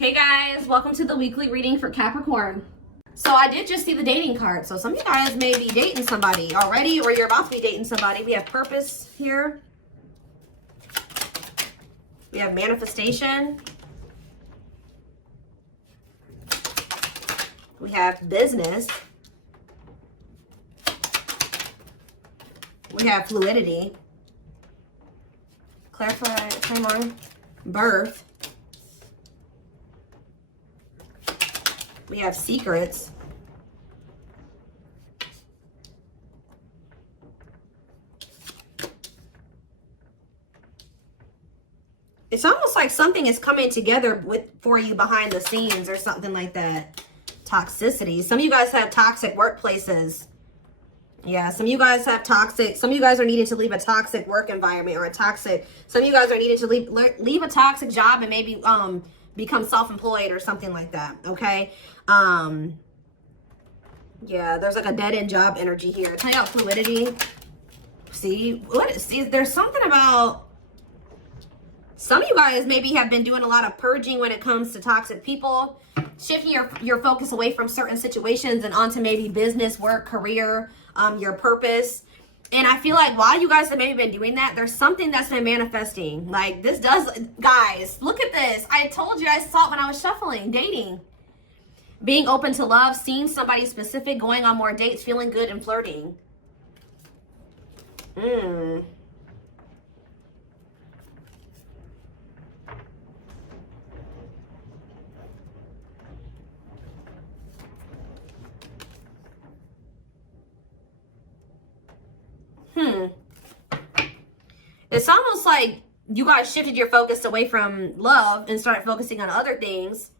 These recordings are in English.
Hey guys, welcome to the weekly reading for Capricorn. So I did just see the dating card. So some of you guys may be dating somebody already, or you're about to be dating somebody. We have purpose here. We have manifestation. We have business. We have fluidity. Clarify, timer, birth. We have secrets. It's almost like something is coming together for you behind the scenes or something like that. Toxicity. Some of you guys have toxic workplaces. Yeah, some of you guys have toxic. Some of you guys are needing to leave a toxic work environment or a toxic. Some of you guys are needing to leave a toxic job and maybe become self-employed or something like that. Okay. Yeah, there's like a dead-end job energy here. Tell you about fluidity. See, there's something about some of you guys maybe have been doing a lot of purging when it comes to toxic people, shifting your focus away from certain situations and onto maybe business, work, career, your purpose. And I feel like while you guys have maybe been doing that, there's something that's been manifesting. Like this does, guys, look at this. I told you, I saw it when I was shuffling, dating. Being open to love, seeing somebody specific, going on more dates, feeling good and flirting. It's almost like you guys shifted your focus away from love and started focusing on other things.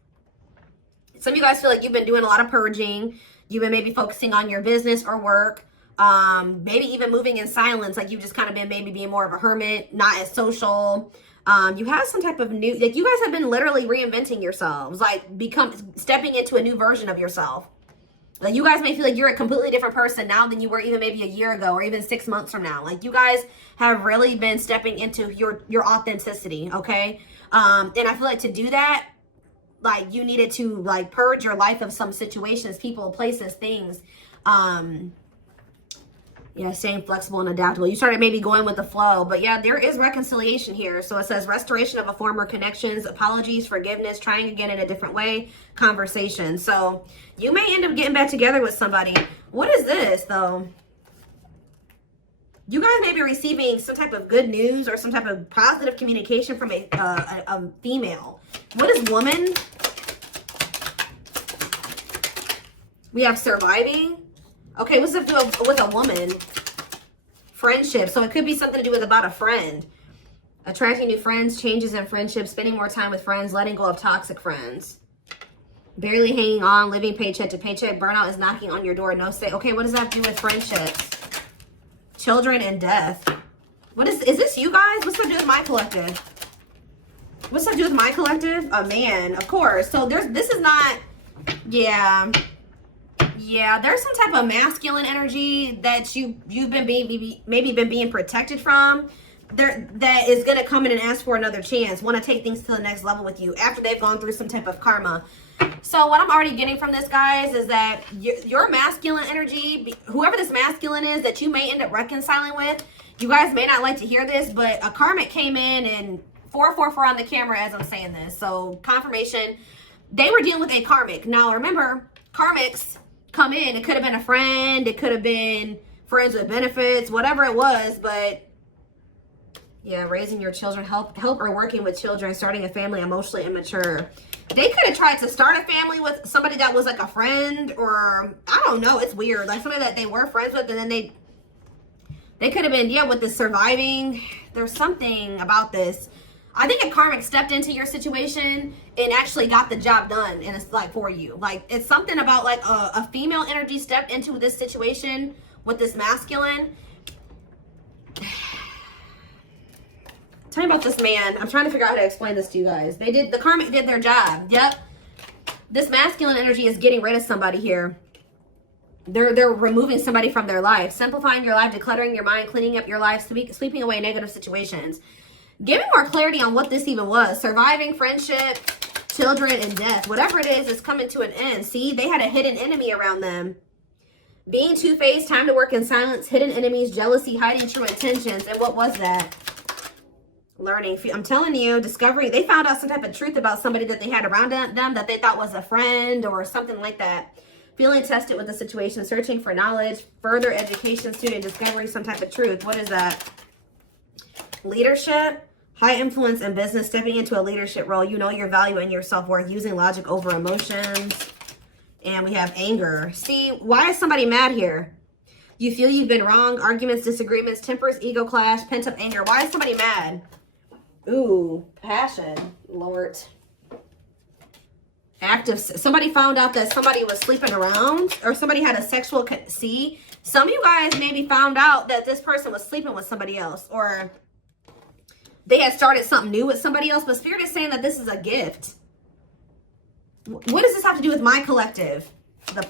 Some of you guys feel like you've been doing a lot of purging. You've been maybe focusing on your business or work. Maybe even moving in silence. Like you've just kind of been maybe being more of a hermit, not as social. You have some type of new, like you guys have been literally reinventing yourselves. Like stepping into a new version of yourself. Like you guys may feel like you're a completely different person now than you were even maybe a year ago or even 6 months from now. Like you guys have really been stepping into your authenticity, okay? And I feel like to do that, like you needed to like purge your life of some situations, people, places, things. Yeah, staying flexible and adaptable. You started maybe going with the flow, but yeah, there is reconciliation here. So it says restoration of a former connections, apologies, forgiveness, trying again in a different way, conversation. So you may end up getting back together with somebody. What is this though? You guys may be receiving some type of good news or some type of positive communication from a female. What is woman? We have surviving. Okay, what's up with a woman? Friendship. So it could be something to do with about a friend. Attracting new friends, changes in friendships, spending more time with friends, letting go of toxic friends. Barely hanging on, living paycheck to paycheck. Burnout is knocking on your door. No say. Okay, what does that have to do with friendships? Children and death. What is this you guys? What's that do with my collective? What's that do with my collective? A man, of course. So this is not, yeah, there's some type of masculine energy that you've been maybe been being protected from. That is gonna come in and ask for another chance, want to take things to the next level with you after they've gone through some type of karma. So what I'm already getting from this, guys, is that your masculine energy, whoever this masculine is that you may end up reconciling with, you guys may not like to hear this, but a karmic came in and 444 on the camera as I'm saying this. So confirmation, they were dealing with a karmic. Now remember, karmics come in. It could have been a friend. It could have been friends with benefits, whatever it was. But yeah, raising your children, help or working with children, starting a family, emotionally immature. They could have tried to start a family with somebody that was like a friend, or I don't know. It's weird. Like somebody that they were friends with, and then they could have been, yeah, with the surviving. There's something about this. I think a karmic stepped into your situation and actually got the job done, and it's like for you. Like it's something about like a female energy stepped into this situation with this masculine. Tell me about this man. I'm trying to figure out how to explain this to you guys. The karmic did their job. Yep. This masculine energy is getting rid of somebody here. They're removing somebody from their life, simplifying your life, decluttering your mind, cleaning up your life, sweeping away negative situations. Give me more clarity on what this even was. Surviving, friendship, children and death. Whatever it is coming to an end. See, they had a hidden enemy around them. Being two-faced, time to work in silence, hidden enemies, jealousy, hiding true intentions. And what was that? Learning. I'm telling you, discovery. They found out some type of truth about somebody that they had around them that they thought was a friend or something like that. Feeling tested with the situation, searching for knowledge, further education, student discovery, some type of truth. What is that? Leadership, high influence in business, stepping into a leadership role. You know your value and your self-worth, using logic over emotions. And we have anger. See, why is somebody mad here? You feel you've been wrong, arguments, disagreements, tempers, ego clash, pent-up anger. Why is somebody mad? Ooh, passion, Lord. Active. Somebody found out that somebody was sleeping around, or somebody had a sexual. See, some of you guys maybe found out that this person was sleeping with somebody else, or they had started something new with somebody else. But Spirit is saying that this is a gift. What does this have to do with my collective? The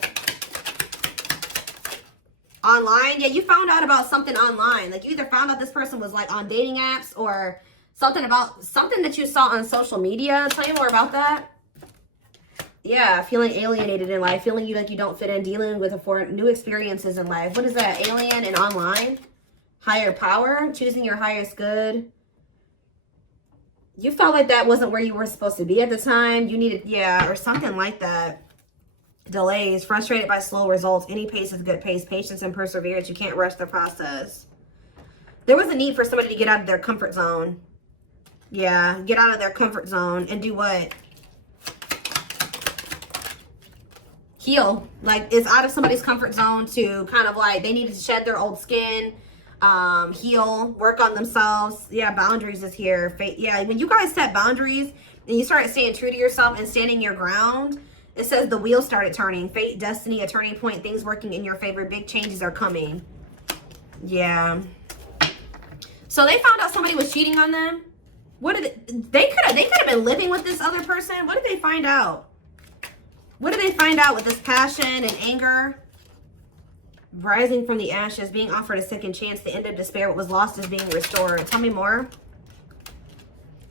online. Yeah, you found out about something online. Like you either found out this person was like on dating apps, or something about something that you saw on social media. Tell me more about that. Yeah, feeling alienated in life, feeling like you don't fit in, dealing with new experiences in life. What is that? Alien and online? Higher power, choosing your highest good. You felt like that wasn't where you were supposed to be at the time. You needed, yeah, or something like that. Delays, frustrated by slow results. Any pace is good pace. Patience and perseverance. You can't rush the process. There was a need for somebody to get out of their comfort zone. Yeah, get out of their comfort zone and do what? Heal. Like, it's out of somebody's comfort zone to kind of like, they needed to shed their old skin, heal, work on themselves. Yeah, boundaries is here. Yeah, when you guys set boundaries and you start staying true to yourself and standing your ground, it says the wheel started turning. Fate, destiny, a turning point, things working in your favor. Big changes are coming. Yeah. So they found out somebody was cheating on them. What did they could have been living with this other person. What did they find out? What did they find out with this passion and anger? Rising from the ashes, being offered a second chance, the end of despair, what was lost is being restored. Tell me more.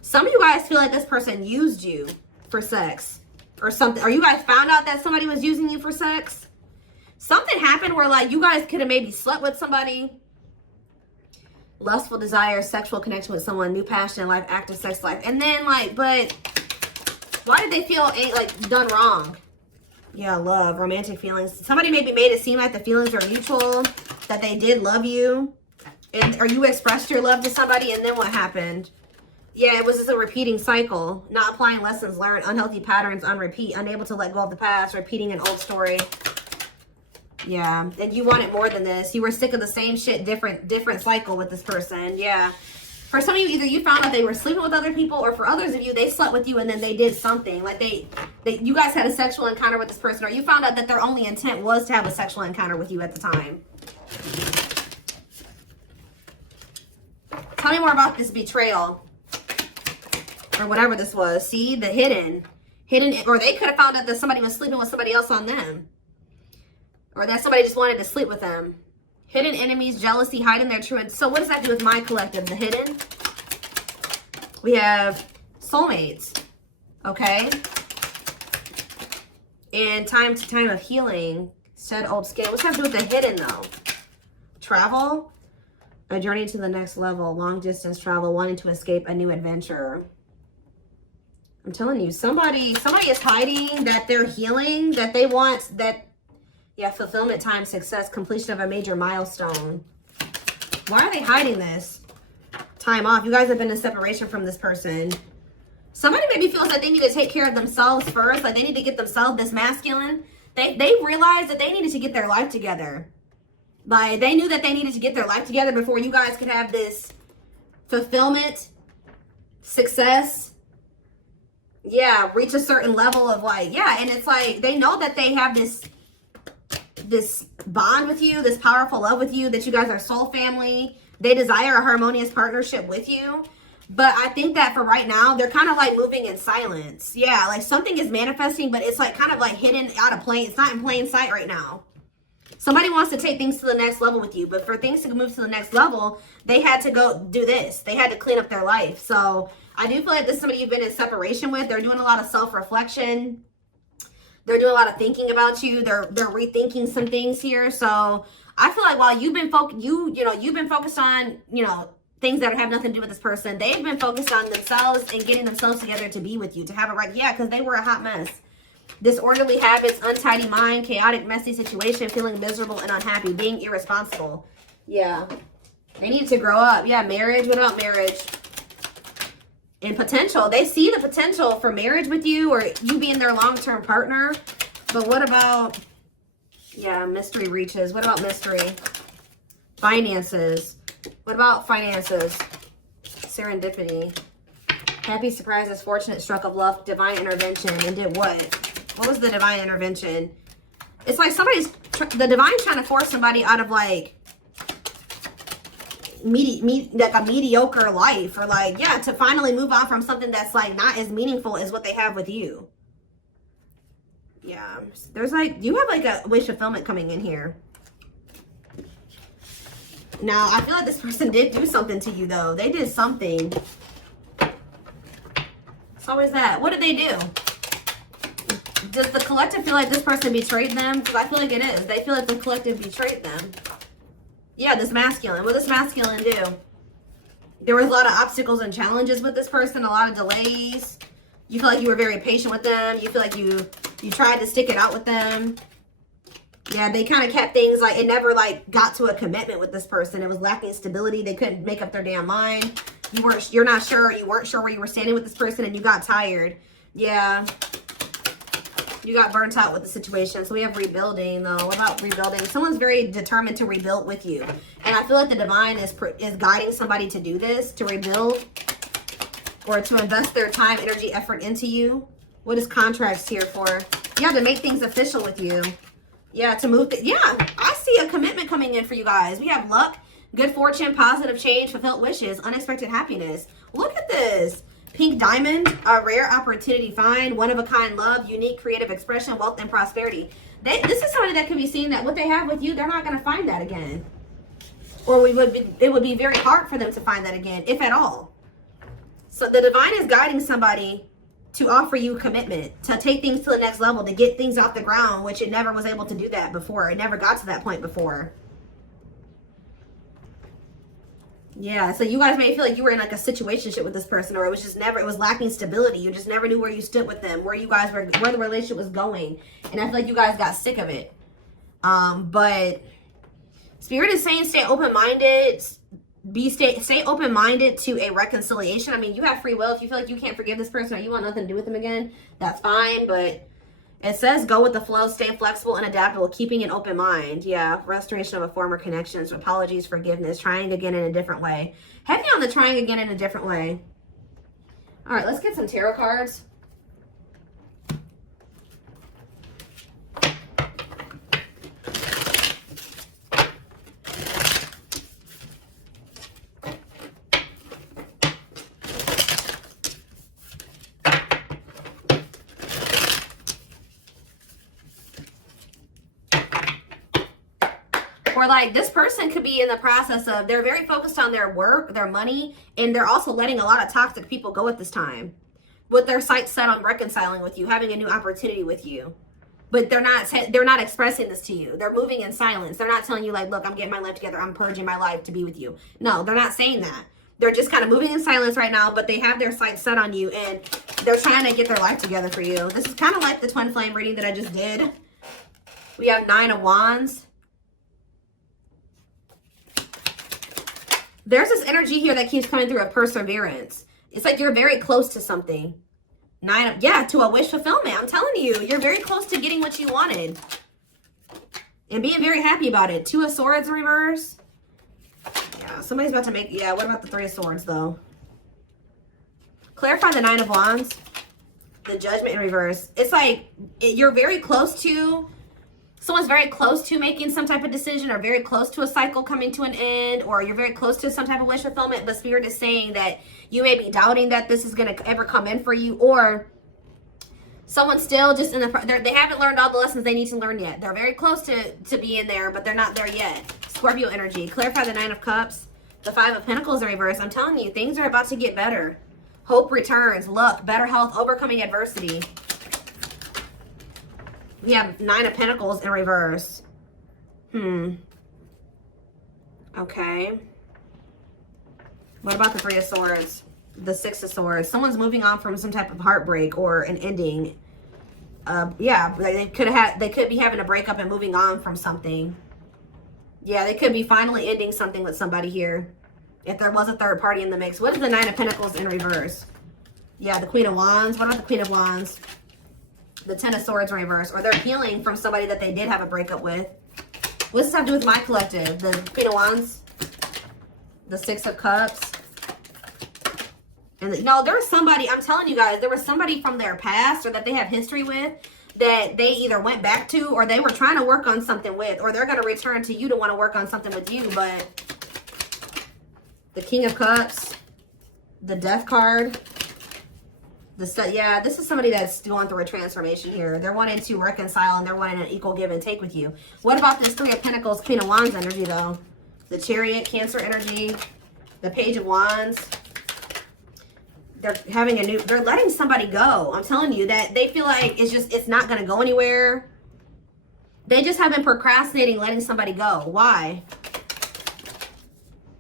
Some of you guys feel like this person used you for sex or something. Or you guys found out that somebody was using you for sex. Something happened where like you guys could have maybe slept with somebody. Lustful desire, sexual connection with someone, new passion in life, active sex life. And then like, but why did they feel like done wrong? Yeah, love, romantic feelings. Somebody maybe made it seem like the feelings are mutual, that they did love you, or you expressed your love to somebody, and then what happened? Yeah, it was just a repeating cycle. Not applying lessons learned, unhealthy patterns on repeat, unable to let go of the past, repeating an old story. Yeah, and you wanted more than this. You were sick of the same shit, different cycle with this person. Yeah. For some of you, either you found out they were sleeping with other people, or for others of you, they slept with you and then they did something. Like you guys had a sexual encounter with this person, or you found out that their only intent was to have a sexual encounter with you at the time. Tell me more about this betrayal. Or whatever this was. See, the hidden, or they could have found out that somebody was sleeping with somebody else on them. Or that somebody just wanted to sleep with them. Hidden enemies, jealousy, hiding their true. So what does that do with my collective? The hidden. We have soulmates. Okay. And time to time of healing. Shed old skin. What's that do with the hidden though? Travel. A journey to the next level. Long distance travel. Wanting to escape a new adventure. I'm telling you, somebody is hiding that they're healing, that they want that. Yeah, fulfillment, time, success, completion of a major milestone. Why are they hiding this? Time off. You guys have been in separation from this person. Somebody maybe feels like they need to take care of themselves first. Like they need to get themselves this masculine. They realized that they needed to get their life together. Like they knew that they needed to get their life together before you guys could have this fulfillment, success. Yeah, reach a certain level of like, yeah. And it's like they know that they have this bond with you, this powerful love with you, that you guys are soul family. They desire a harmonious partnership with you. But I think that for right now, they're kind of like moving in silence. Yeah, like something is manifesting, but it's like kind of like hidden out of plain. It's not in plain sight right now. Somebody wants to take things to the next level with you. But for things to move to the next level, they had to go do this. They had to clean up their life. So I do feel like this is somebody you've been in separation with. They're doing a lot of self-reflection. They're doing a lot of thinking about you. They're rethinking some things here. So I feel like while you've been you've been focused on, things that have nothing to do with this person, they've been focused on themselves and getting themselves together to be with you, to have a right. Yeah, because they were a hot mess. Disorderly habits, untidy mind, chaotic, messy situation, feeling miserable and unhappy, being irresponsible. Yeah. They need to grow up. Yeah, marriage. What about marriage? And potential. They see the potential for marriage with you or you being their long-term partner. But what about, yeah, mystery reaches. What about mystery? Finances. What about finances? Serendipity. Happy surprises, fortunate stroke of luck, divine intervention. And did what? What was the divine intervention? It's like the divine's trying to force somebody out of like a mediocre life, or like, yeah, to finally move on from something that's like not as meaningful as what they have with you. Yeah, there's like, you have like a wish fulfillment coming in here. Now, I feel like this person did do something to you though. They did something. So is that? What did they do? Does the collective feel like this person betrayed them? Because I feel like it is. They feel like the collective betrayed them. Yeah, this masculine. What does masculine do? There was a lot of obstacles and challenges with this person, a lot of delays. You feel like you were very patient with them. You feel like you tried to stick it out with them. Yeah, they kind of kept things like, it never like got to a commitment with this person. It was lacking stability. They couldn't make up their damn mind. You're not sure. You weren't sure where you were standing with this person and you got tired. Yeah. You got burnt out with the situation. So we have rebuilding though. What about rebuilding? Someone's very determined to rebuild with you. And I feel like the divine is guiding somebody to do this, to rebuild or to invest their time, energy, effort into you. What is contracts here for? Yeah, to make things official with you. Yeah, to move. Yeah, I see a commitment coming in for you guys. We have luck, good fortune, positive change, fulfilled wishes, unexpected happiness. Look at this. Pink diamond, a rare opportunity find, one-of-a-kind love, unique creative expression, wealth, and prosperity. This is somebody that could be seeing that what they have with you, they're not going to find that again. Or it would be very hard for them to find that again, if at all. So the divine is guiding somebody to offer you commitment, to take things to the next level, to get things off the ground, which it never was able to do that before. It never got to that point before. Yeah, so you guys may feel like you were in like a situationship with this person, or it was lacking stability. You just never knew where you stood with them, where the relationship was going. And I feel like you guys got sick of it. But Spirit is saying stay open-minded. Stay open-minded to a reconciliation. I mean, you have free will. If you feel like you can't forgive this person or you want nothing to do with them again, that's fine. But it says go with the flow, stay flexible and adaptable, keeping an open mind. Yeah, restoration of a former connections, apologies, forgiveness, trying again in a different way. Heavy on the trying again in a different way. All right, let's get some tarot cards. Or like this person could be in the process of, they're very focused on their work, their money, and they're also letting a lot of toxic people go at this time. With their sights set on reconciling with you, having a new opportunity with you. But they're not expressing this to you. They're moving in silence. They're not telling you like, look, I'm getting my life together. I'm purging my life to be with you. No, they're not saying that. They're just kind of moving in silence right now, but they have their sights set on you and they're trying to get their life together for you. This is kind of like the twin flame reading that I just did. We have 9 of Wands. There's this energy here that keeps coming through of perseverance. It's like you're very close to something. To a wish fulfillment. I'm telling you, you're very close to getting what you wanted. And being very happy about it. 2 of Swords in reverse. Yeah, somebody's about to make, what about the 3 of Swords though? Clarify the 9 of Wands. The Judgment in reverse. It's like you're very close to, someone's very close to making some type of decision or very close to a cycle coming to an end, or you're very close to some type of wish fulfillment, but Spirit is saying that you may be doubting that this is going to ever come in for you, or someone's still just in they haven't learned all the lessons they need to learn yet. They're very close to being there, but they're not there yet. Scorpio energy. Clarify the 9 of Cups. The 5 of Pentacles in reverse. I'm telling you, things are about to get better. Hope returns. Luck. Better health. Overcoming adversity. We have 9 of Pentacles in reverse. Okay. What about the 3 of Swords? The 6 of Swords. Someone's moving on from some type of heartbreak or an ending. Yeah, they could be having a breakup and moving on from something. Yeah, they could be finally ending something with somebody here. If there was a third party in the mix. What is the 9 of Pentacles in reverse? Yeah, the Queen of Wands. What about the Queen of Wands? The 10 of Swords in reverse. Or they're healing from somebody that they did have a breakup with. What does this have to do with my collective? The Queen of Wands. The 6 of Cups. And no, there was somebody, I'm telling you guys, there was somebody from their past or that they have history with that they either went back to or they were trying to work on something with, or they're going to return to you to want to work on something with you. But the King of Cups, the Death card, yeah, this is somebody that's going through a transformation here. They're wanting to reconcile and they're wanting an equal give and take with you. What about this 3 of Pentacles, Queen of Wands energy though? The Chariot, Cancer energy, the Page of Wands. They're having they're letting somebody go. I'm telling you that they feel like it's not going to go anywhere. They just have been procrastinating letting somebody go. Why?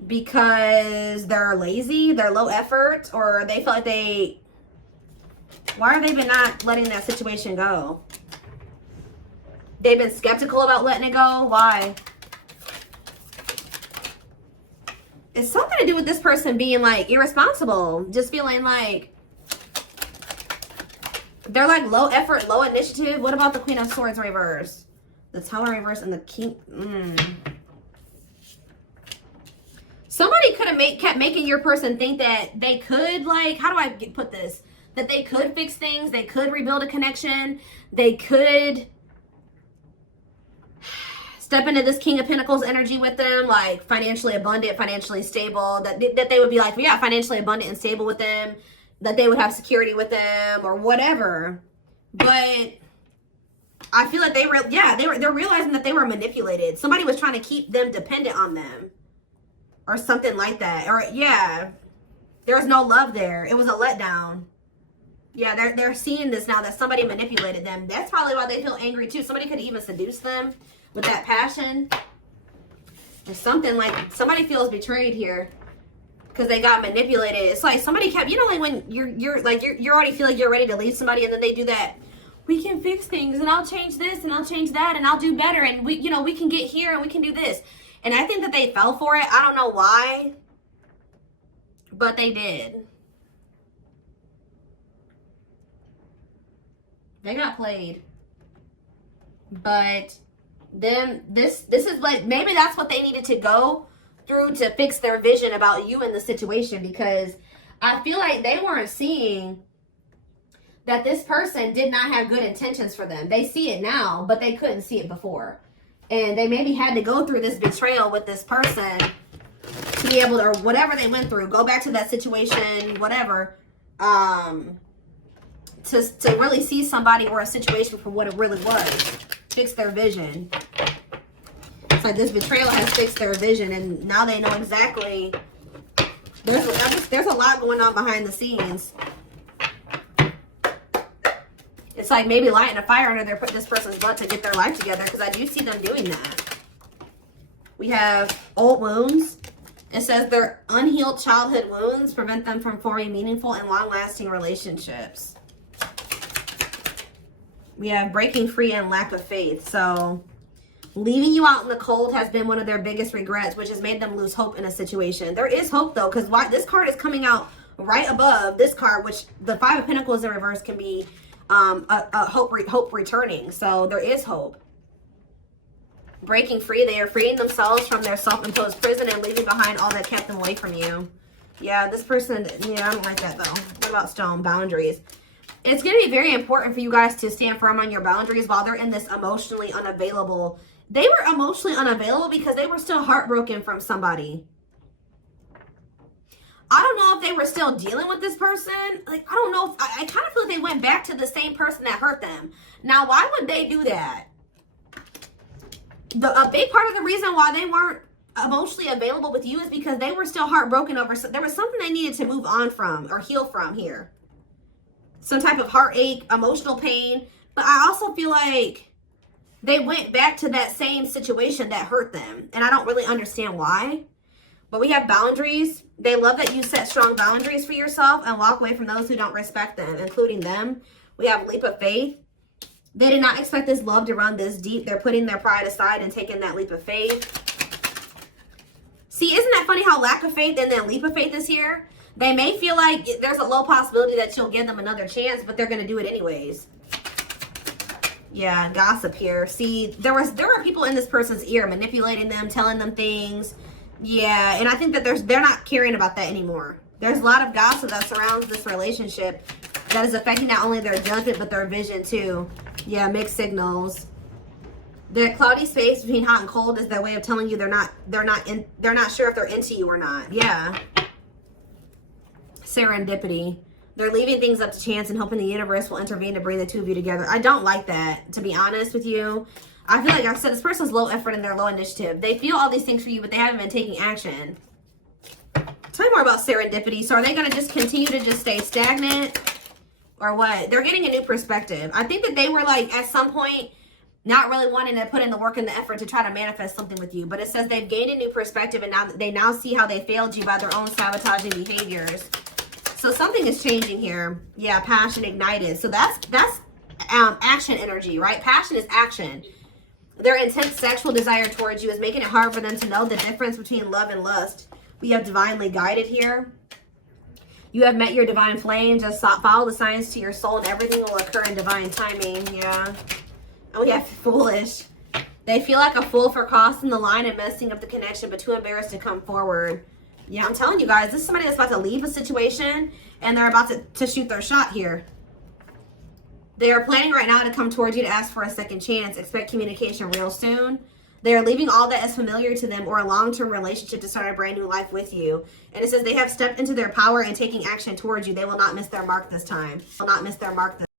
Because they're lazy, they're low effort, or they feel like why are they been not letting that situation go? They've been skeptical about letting it go. Why? It's something to do with this person being like irresponsible, just feeling like they're like low effort, low initiative. What about the Queen of Swords reverse? The Tower reverse and the King. Somebody could have kept making your person think that they could, like, how do I put this? That they could fix things, they could rebuild a connection, they could step into this King of Pentacles energy with them, like financially abundant, financially stable, that they would be like, yeah, financially abundant and stable with them, that they would have security with them or whatever. But I feel like they're realizing that they were manipulated. Somebody was trying to keep them dependent on them or something like that. Or yeah, there was no love there. It was a letdown. Yeah, they're seeing this now that somebody manipulated them. That's probably why they feel angry too. Somebody could even seduce them with that passion or something. Like somebody feels betrayed here because they got manipulated. It's like somebody kept, you know, like when you already feel like you're ready to leave somebody and then they do that. We can fix things and I'll change this and I'll change that and I'll do better and we can get here and we can do this. And I think that they fell for it. I don't know why, but they did. They got played. But then this is like, maybe that's what they needed to go through to fix their vision about you in the situation, because I feel like they weren't seeing that this person did not have good intentions for them. They see it now, but they couldn't see it before. And they maybe had to go through this betrayal with this person to be able to, or whatever they went through, go back to that situation, whatever, to really see somebody or a situation for what it really was. Fix their vision. It's like this betrayal has fixed their vision, and now they know exactly. There's a lot going on behind the scenes. It's like maybe lighting a fire under this person's butt to get their life together, because I do see them doing that. We have old wounds. It says their unhealed childhood wounds prevent them from forming meaningful and long-lasting relationships. We have breaking free and lack of faith. So leaving you out in the cold has been one of their biggest regrets, which has made them lose hope in a situation. There is hope though, because this card is coming out right above this card, which the 5 of Pentacles in reverse can be hope returning. So there is hope. Breaking free, they are freeing themselves from their self-imposed prison and leaving behind all that kept them away from you. Yeah, this person, yeah, I don't like that though. What about stone? Boundaries. It's going to be very important for you guys to stand firm on your boundaries while they're in this emotionally unavailable. They were emotionally unavailable because they were still heartbroken from somebody. I don't know if they were still dealing with this person. Like, I don't know. I kind of feel like they went back to the same person that hurt them. Now, why would they do that? A big part of the reason why they weren't emotionally available with you is because they were still heartbroken over, there was something they needed to move on from or heal from here. Some type of heartache, emotional pain. But I also feel like they went back to that same situation that hurt them. And I don't really understand why. But we have boundaries. They love that you set strong boundaries for yourself and walk away from those who don't respect them, including them. We have leap of faith. They did not expect this love to run this deep. They're putting their pride aside and taking that leap of faith. See, isn't that funny how lack of faith and then leap of faith is here? They may feel like there's a low possibility that you'll give them another chance, but they're going to do it anyways. Yeah, gossip here. See, there were people in this person's ear manipulating them, telling them things. Yeah, and I think that they're not caring about that anymore. There's a lot of gossip that surrounds this relationship that is affecting not only their judgment but their vision too. Yeah, mixed signals. The cloudy space between hot and cold is their way of telling you they're not sure if they're into you or not. Yeah. Serendipity. They're leaving things up to chance and hoping the universe will intervene to bring the two of you together. I don't like that, to be honest with you. I feel like I said this person's low effort and they're low initiative. They feel all these things for you, but they haven't been taking action. Tell me more about serendipity. So are they going to just continue to just stay stagnant or what? They're getting a new perspective. I think that they were like at some point not really wanting to put in the work and the effort to try to manifest something with you. But it says they've gained a new perspective and now they now see how they failed you by their own sabotaging behaviors. So something is changing here. Yeah, passion ignited. So that's action energy, right? Passion is action. Their intense sexual desire towards you is making it hard for them to know the difference between love and lust. We have divinely guided here. You have met your divine flame. Just follow the signs to your soul and everything will occur in divine timing. Yeah. And we have foolish. They feel like a fool for crossing the line and messing up the connection, but too embarrassed to come forward. Yeah, I'm telling you guys, this is somebody that's about to leave a situation and they're about to shoot their shot here. They are planning right now to come towards you to ask for a second chance. Expect communication real soon. They are leaving all that is familiar to them or a long-term relationship to start a brand new life with you. And it says they have stepped into their power and taking action towards you. They will not miss their mark this time. Will not miss their mark this time.